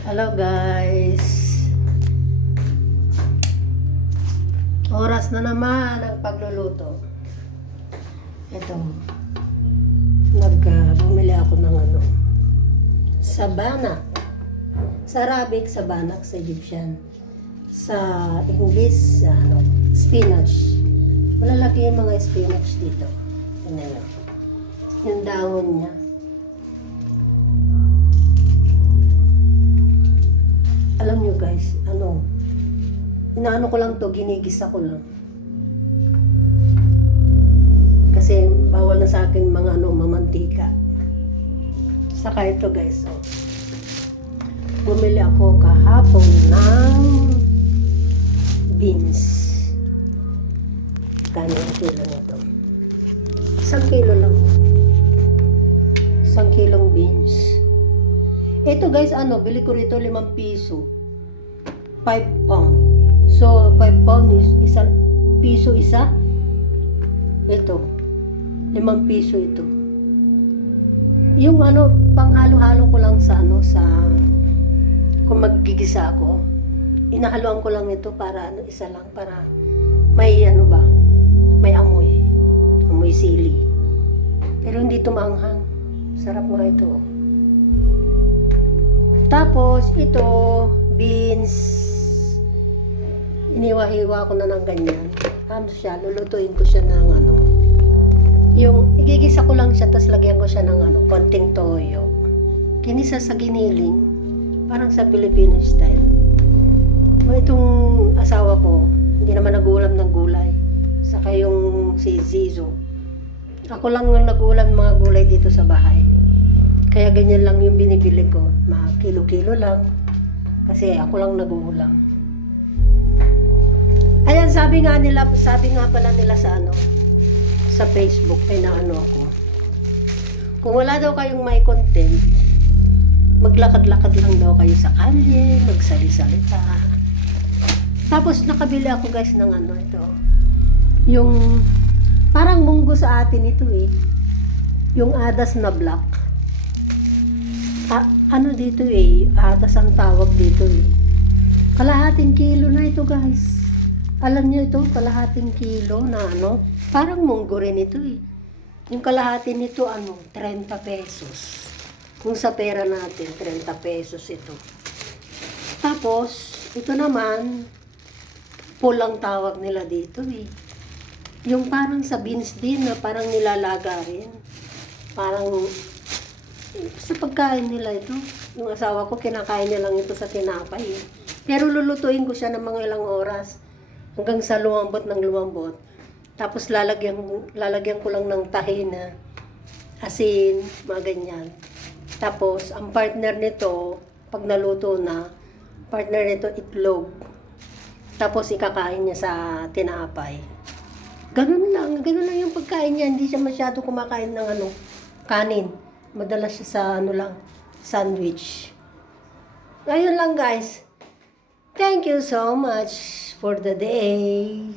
Hello guys. Oras na naman ang pagluluto. Ito. Bumili ako ng sabanak. Sa Arabic, sabanak sa Egyptian. Sa English, spinach. Malalaki yung mga spinach dito. Tingnan nyo. Yung dahon niya. Alam nyo guys, inaano ko lang to, ginigisa ko lang. Kasi bawal na sa akin mga mamantika. Saka ito guys, bumili ako kahapon ng beans. Kano ang kilo nito? 1 kilo lang. 1 kilong beans. Ito guys, bili ko rito 5 piso. 5 pound. So, 5 pound is 1 piso isa. Ito. 5 piso ito. Yung panghalo-halo ko lang sa kung maggigisa ako. Inahaluan ko lang ito para isa lang para may may amoy. Amoy sili. Pero hindi ito maanghang. Sarap nga ito. Tapos, ito, beans, iniwa-hiwa ko na ng ganyan. Lulutuin ko siya ng yung igigisa ko lang siya, tapos lagyan ko siya ng konting toyo. Kinisa sa giniling, parang sa Filipino style. Itong asawa ko, hindi naman nagulam ng gulay. Saka yung si Zizo. Ako lang nagulam mga gulay dito sa bahay. Kaya ganyan lang yung binibili ko. Mga kilo-kilo lang. Kasi ako lang nag-uulam. Ayan, sabi nga pala nila sa Facebook, ay ako. Kung wala daw kayong may content, maglakad-lakad lang daw kayo sa kalye, magsali-salita. Tapos nakabili ako guys ng ito. Yung, parang munggo sa atin ito eh. Yung adas na black. Dito atas ang tawag dito eh. Kalahating kilo na ito guys. Alam niyo ito, kalahating kilo na parang munggo rin ito eh. Yung kalahati nito 30 pesos. Kung sa pera natin, 30 pesos ito. Tapos, ito naman, pulang tawag nila dito eh. Yung parang sa beans din na parang nilalaga rin. Parang sa pagkain nila ito. Yung asawa ko, kinakain niya lang ito sa tinapay. Pero lulutuin ko siya ng mga ilang oras. Hanggang sa lumambot ng lumambot. Tapos lalagyan ko lang ng tahina, asin, mga ganyan. Tapos, ang partner nito, pag naluto na, partner nito itlog. Tapos ikakain niya sa tinapay. Ganun lang yung pagkain niya. Hindi siya masyado kumakain ng kanin. Madalas siya sa sandwich. Ayun lang guys. Thank you so much for the day.